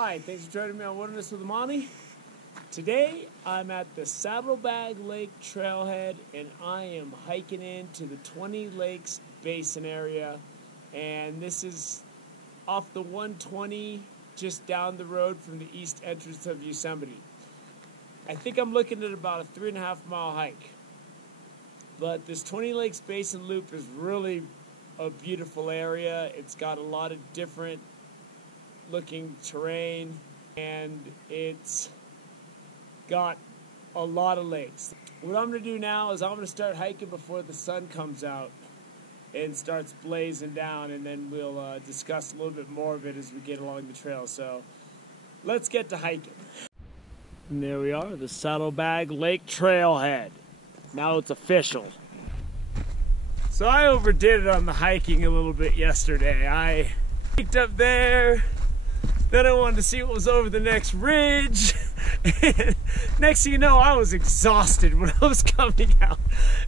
Hi, thanks for joining me on Wilderness with Amani. Today I'm at the Saddlebag Lake Trailhead and I am hiking into the 20 Lakes Basin area, and this is off the 120 just down the road from the east entrance of Yosemite. I think I'm looking at about a 3.5 mile hike, but this 20 Lakes Basin loop is really a beautiful area. It's got a lot of different looking terrain, and it's got a lot of lakes. What I'm going to do now is I'm going to start hiking before the sun comes out and starts blazing down, and then we'll discuss a little bit more of it as we get along the trail. So let's get to hiking. And there we are, the Saddlebag Lake Trailhead. Now it's official. So I overdid it on the hiking a little bit yesterday. I hiked up there, then I wanted to see what was over the next ridge. And next thing you know, I was exhausted when I was coming out.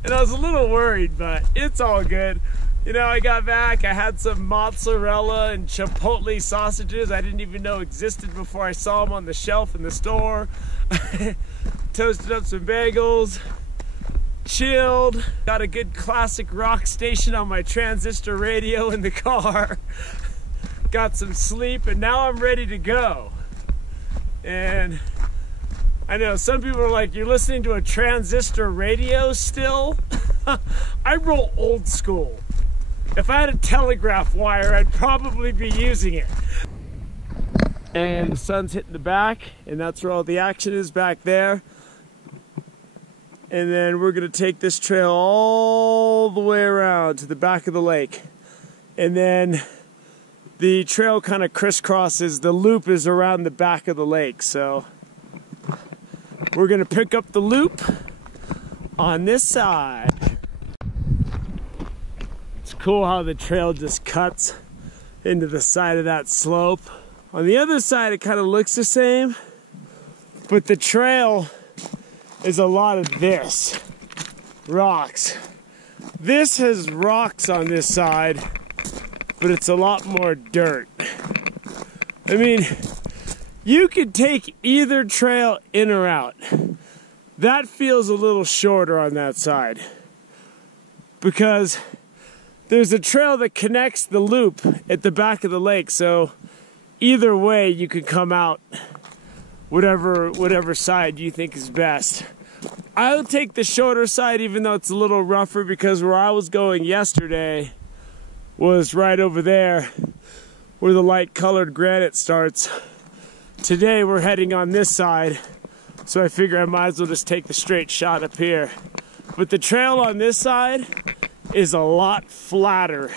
And I was a little worried, but it's all good. You know, I got back, I had some mozzarella and chipotle sausages I didn't even know existed before I saw them on the shelf in the store. Toasted up some bagels, chilled, got a good classic rock station on my transistor radio in the car. Got some sleep, and now I'm ready to go. And I know some people are like, you're listening to a transistor radio still? I roll old school. If I had a telegraph wire, I'd probably be using it. And the sun's hitting the back, and that's where all the action is back there. And then we're gonna take this trail all the way around to the back of the lake. And then the trail kind of crisscrosses, the loop is around the back of the lake. So we're gonna pick up the loop on this side. It's cool how the trail just cuts into the side of that slope. On the other side, it kind of looks the same, but the trail is a lot of this, rocks. This has rocks on this side, but it's a lot more dirt. I mean, you could take either trail in or out. That feels a little shorter on that side because there's a trail that connects the loop at the back of the lake, so either way you could come out whatever side you think is best. I'll take the shorter side even though it's a little rougher, because where I was going yesterday was right over there where the light colored granite starts. Today we're heading on this side, so I figure I might as well just take the straight shot up here. But the trail on this side is a lot flatter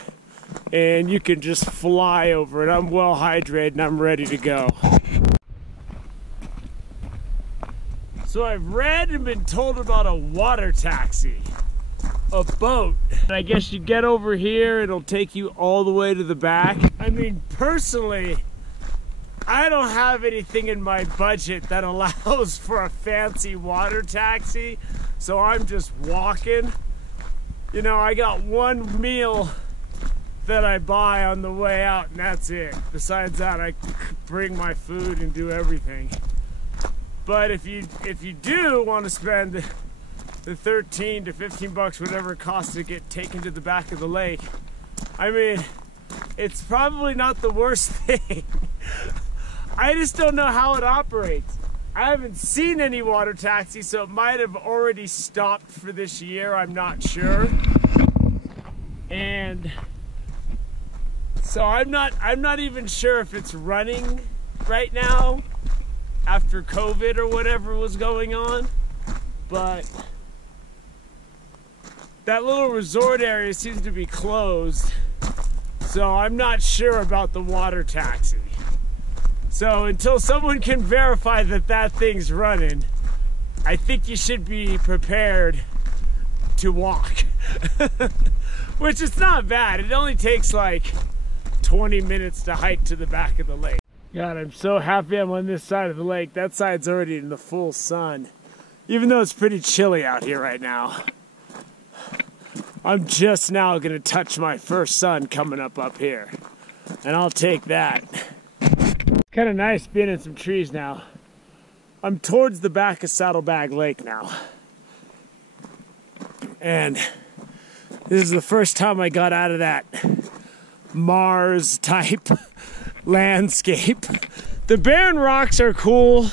and you can just fly over it. I'm well hydrated and I'm ready to go. So I've read and been told about a water taxi. A boat. I guess you get over here, it'll take you all the way to the back. I mean, personally, I don't have anything in my budget that allows for a fancy water taxi, so I'm just walking. You know, I got one meal that I buy on the way out, and that's it. Besides that, I bring my food and do everything. But if you do want to spend the 13 to 15 bucks, whatever it costs to get taken to the back of the lake, I mean, it's probably not the worst thing. I just don't know how it operates. I haven't seen any water taxis, so it might have already stopped for this year, I'm not sure. And so I'm not even sure if it's running right now after COVID or whatever was going on, but that little resort area seems to be closed, so I'm not sure about the water taxi. So until someone can verify that that thing's running, I think you should be prepared to walk. Which is not bad. It only takes like 20 minutes to hike to the back of the lake. God, I'm so happy I'm on this side of the lake. That side's already in the full sun, even though it's pretty chilly out here right now. I'm just now gonna touch my first sun coming up here, and I'll take that. Kind of nice being in some trees now. I'm towards the back of Saddlebag Lake now. And this is the first time I got out of that Mars type landscape. The barren rocks are cool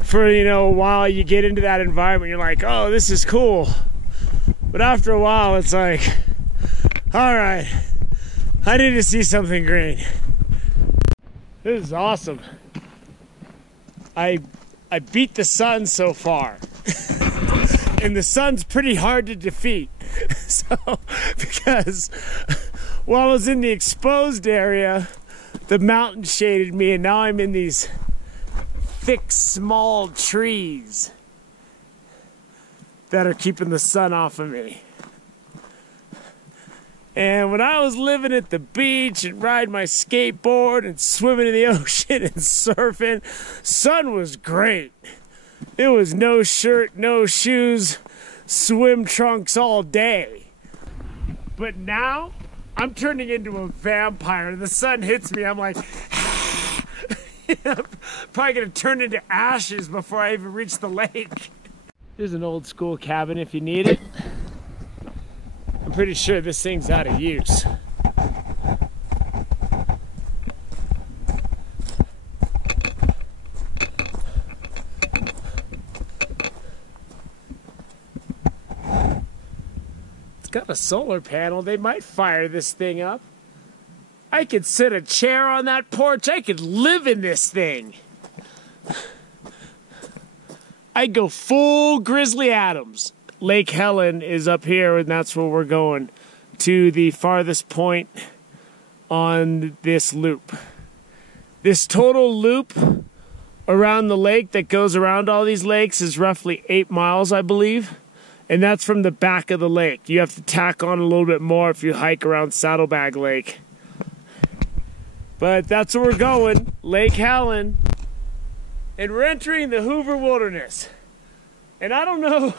for, you know, a while. You get into that environment, you're like, oh, this is cool. But after a while, it's like, all right, I need to see something green. This is awesome. I beat the sun so far. And the sun's pretty hard to defeat. So, because while I was in the exposed area, the mountain shaded me, and now I'm in these thick, small trees that are keeping the sun off of me. And when I was living at the beach and riding my skateboard and swimming in the ocean and surfing, sun was great. It was no shirt, no shoes, swim trunks all day. But now, I'm turning into a vampire. The sun hits me, I'm like, I'm probably gonna turn into ashes before I even reach the lake. Here's an old school cabin if you need it. I'm pretty sure this thing's out of use. It's got a solar panel. They might fire this thing up. I could sit a chair on that porch. I could live in this thing. I'd go full Grizzly Adams. Lake Helen is up here, and that's where we're going, to the farthest point on this loop. This total loop around the lake that goes around all these lakes is roughly 8 miles, I believe. And that's from the back of the lake. You have to tack on a little bit more if you hike around Saddlebag Lake. But that's where we're going, Lake Helen. And we're entering the Hoover Wilderness. And I don't know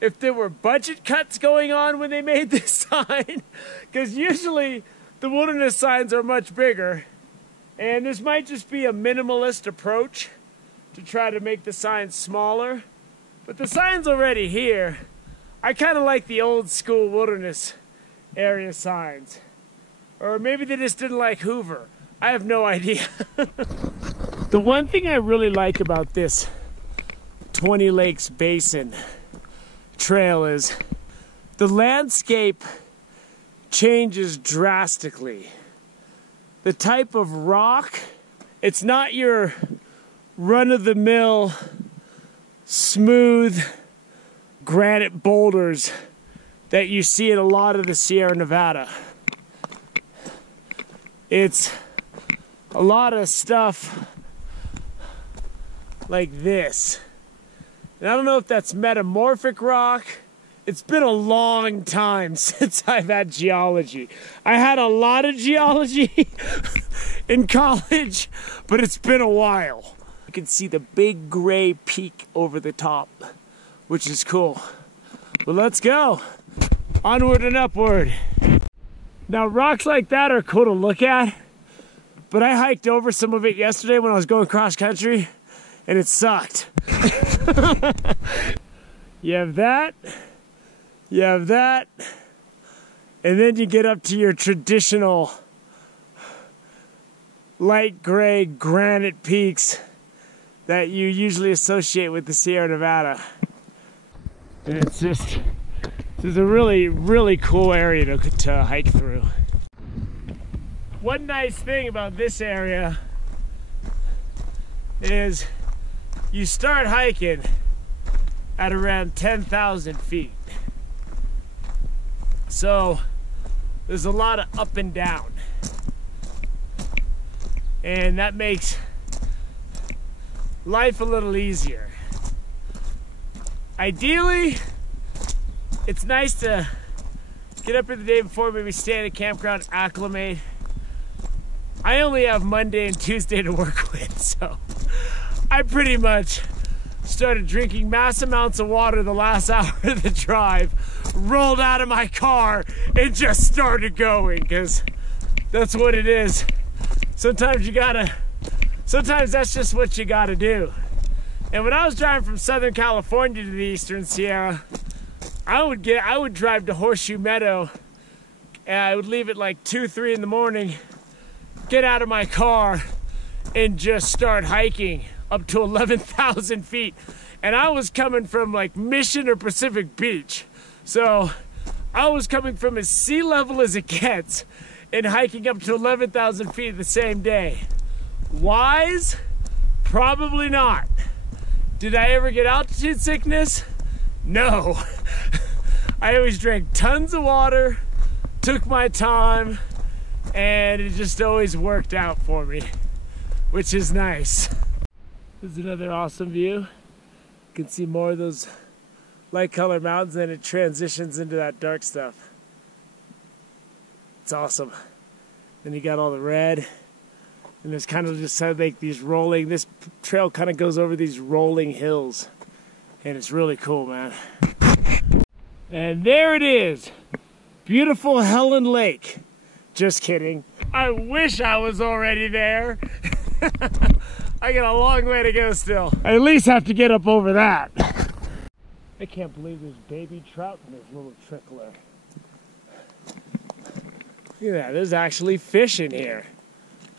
if there were budget cuts going on when they made this sign, because usually the wilderness signs are much bigger. And this might just be a minimalist approach to try to make the sign smaller. But the sign's already here. I kind of like the old school wilderness area signs. Or maybe they just didn't like Hoover. I have no idea. The one thing I really like about this 20 Lakes Basin trail is the landscape changes drastically. The type of rock, it's not your run-of-the-mill smooth granite boulders that you see in a lot of the Sierra Nevada. It's a lot of stuff like this. And I don't know if that's metamorphic rock. It's been a long time since I've had geology. I had a lot of geology in college, but it's been a while. You can see the big gray peak over the top, which is cool. But let's go. Onward and upward. Now, rocks like that are cool to look at, but I hiked over some of it yesterday when I was going cross country, and it sucked. You have that, and then you get up to your traditional light gray granite peaks that you usually associate with the Sierra Nevada. And it's just, this is a really, really cool area to hike through. One nice thing about this area is you start hiking at around 10,000 feet. So there's a lot of up and down. And that makes life a little easier. Ideally, it's nice to get up here the day before, maybe stay at a campground, acclimate. I only have Monday and Tuesday to work with, so I pretty much started drinking mass amounts of water the last hour of the drive, rolled out of my car, and just started going, because that's what it is. Sometimes you gotta sometimes that's just what you gotta do. And when I was driving from Southern California to the Eastern Sierra, I would drive to Horseshoe Meadow, and I would leave at like 2, 3 in the morning, get out of my car, and just start hiking up to 11,000 feet. And I was coming from like Mission or Pacific Beach. So I was coming from as sea level as it gets and hiking up to 11,000 feet the same day. Wise? Probably not. Did I ever get altitude sickness? No. I always drank tons of water, took my time, and it just always worked out for me, which is nice. This is another awesome view. You can see more of those light colored mountains, and it transitions into that dark stuff. It's awesome. Then you got all the red. And there's kind of just like these rolling, this trail kind of goes over these rolling hills. And it's really cool, man. And there it is. Beautiful Helen Lake. Just kidding. I wish I was already there. I got a long way to go still. I at least have to get up over that. I can't believe there's baby trout in this little trickler. Look at that, there's actually fish in here.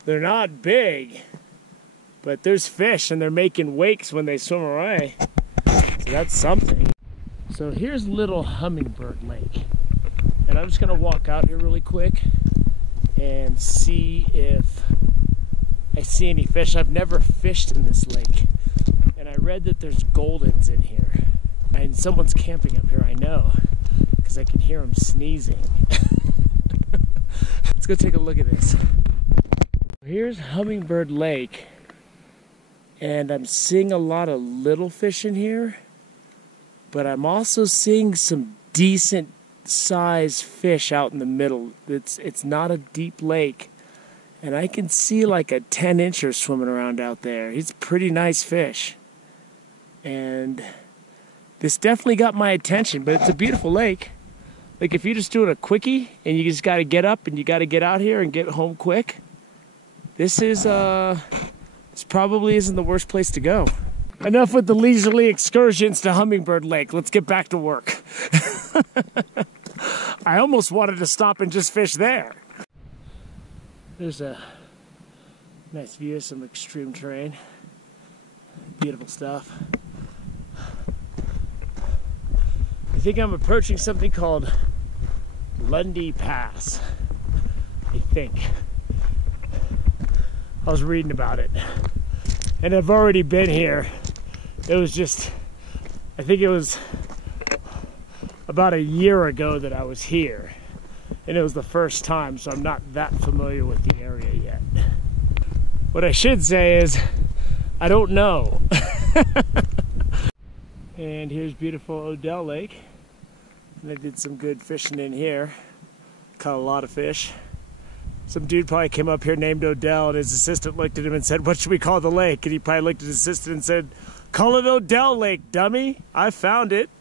They're not big, but there's fish and they're making wakes when they swim away. So that's something. So here's Little Hummingbird Lake. And I'm just gonna walk out here really quick and see if I see any fish. I've never fished in this lake. And I read that there's goldens in here. And someone's camping up here, I know, because I can hear them sneezing. Let's go take a look at this. Here's Hummingbird Lake, and I'm seeing a lot of little fish in here, but I'm also seeing some decent sized fish out in the middle. It's not a deep lake, and I can see like a 10-incher swimming around out there. He's a pretty nice fish, and this definitely got my attention, but it's a beautiful lake. Like if you're just doing a quickie and you just got to get up and you got to get out here and get home quick, this probably isn't the worst place to go. Enough with the leisurely excursions to Hummingbird Lake. Let's get back to work. I almost wanted to stop and just fish there. There's a nice view of some extreme terrain. Beautiful stuff. I think I'm approaching something called Lundy Pass. I think. I was reading about it. And I've already been here. It was just, I think it was about a year ago that I was here. And it was the first time, so I'm not that familiar with the area yet. What I should say is, I don't know. And here's beautiful Odell Lake. And I did some good fishing in here. Caught a lot of fish. Some dude probably came up here named Odell, and his assistant looked at him and said, "What should we call the lake?" And he probably looked at his assistant and said, "Call it Odell Lake, dummy. I found it."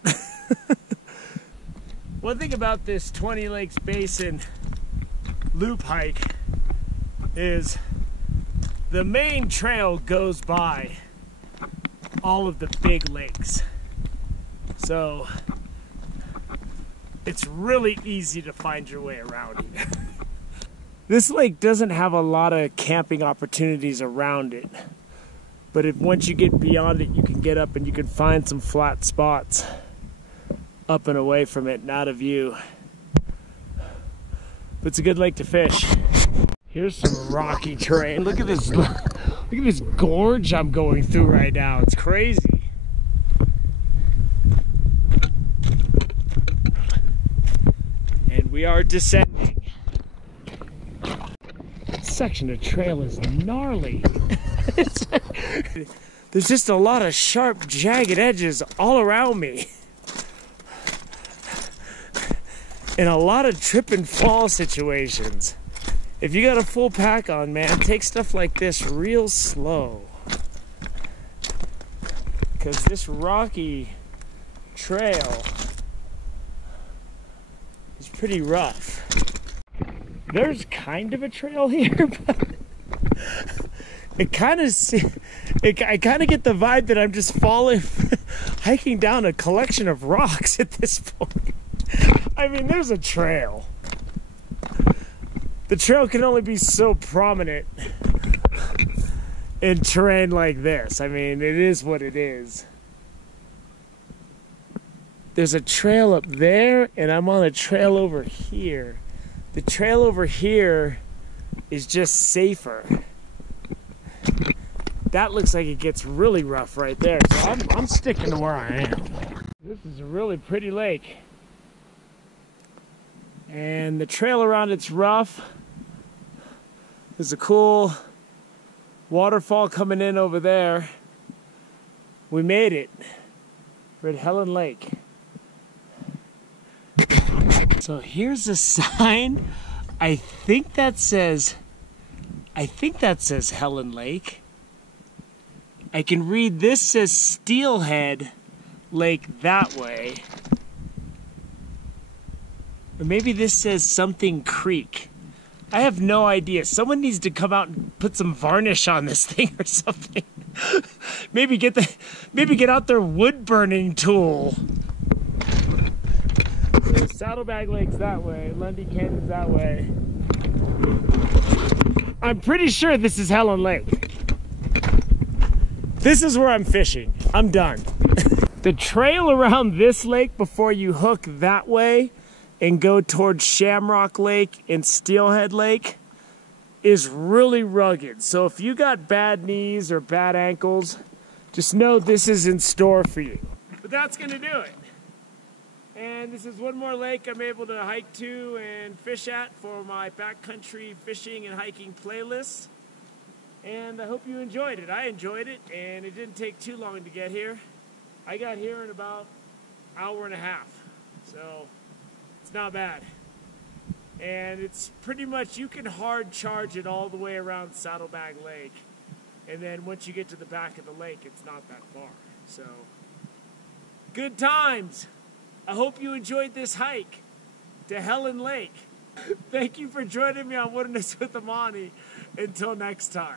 One thing about this 20 Lakes Basin loop hike is the main trail goes by all of the big lakes. So it's really easy to find your way around here. This lake doesn't have a lot of camping opportunities around it, but once you get beyond it, you can get up and you can find some flat spots up and away from it and out of view. But it's a good lake to fish. Here's some rocky terrain. Look at this gorge I'm going through right now. It's crazy. And we are descending. Section of trail is gnarly. There's just a lot of sharp, jagged edges all around me. And a lot of trip and fall situations. If you got a full pack on, man, take stuff like this real slow. Because this rocky trail is pretty rough. There's kind of a trail here, but I kind of get the vibe that I'm just hiking down a collection of rocks at this point. I mean, there's a trail. The trail can only be so prominent in terrain like this. I mean, it is what it is. There's a trail up there, and I'm on a trail over here. The trail over here is just safer. That looks like it gets really rough right there, so I'm sticking to where I am. This is a really pretty lake. And the trail around it's rough. There's a cool waterfall coming in over there. We made it. We're at Helen Lake. So here's a sign. I think that says Helen Lake. I can read this says Steelhead Lake that way. Or maybe this says something Creek. I have no idea. Someone needs to come out and put some varnish on this thing or something. maybe get out their wood burning tool. So Saddlebag Lake's that way, Lundy Canyon's that way. I'm pretty sure this is Helen Lake. This is where I'm fishing. I'm done. The trail around this lake before you hook that way and go towards Shamrock Lake and Steelhead Lake is really rugged. So if you got bad knees or bad ankles, just know this is in store for you. But that's gonna do it. And this is one more lake I'm able to hike to and fish at for my backcountry fishing and hiking playlist. And I hope you enjoyed it. I enjoyed it, and it didn't take too long to get here. I got here in about an hour and a half, so it's not bad. And it's pretty much, you can hard charge it all the way around Saddlebag Lake, and then once you get to the back of the lake, it's not that far. So, good times. I hope you enjoyed this hike to Helen Lake. Thank you for joining me on Wilderness with Amani. Until next time.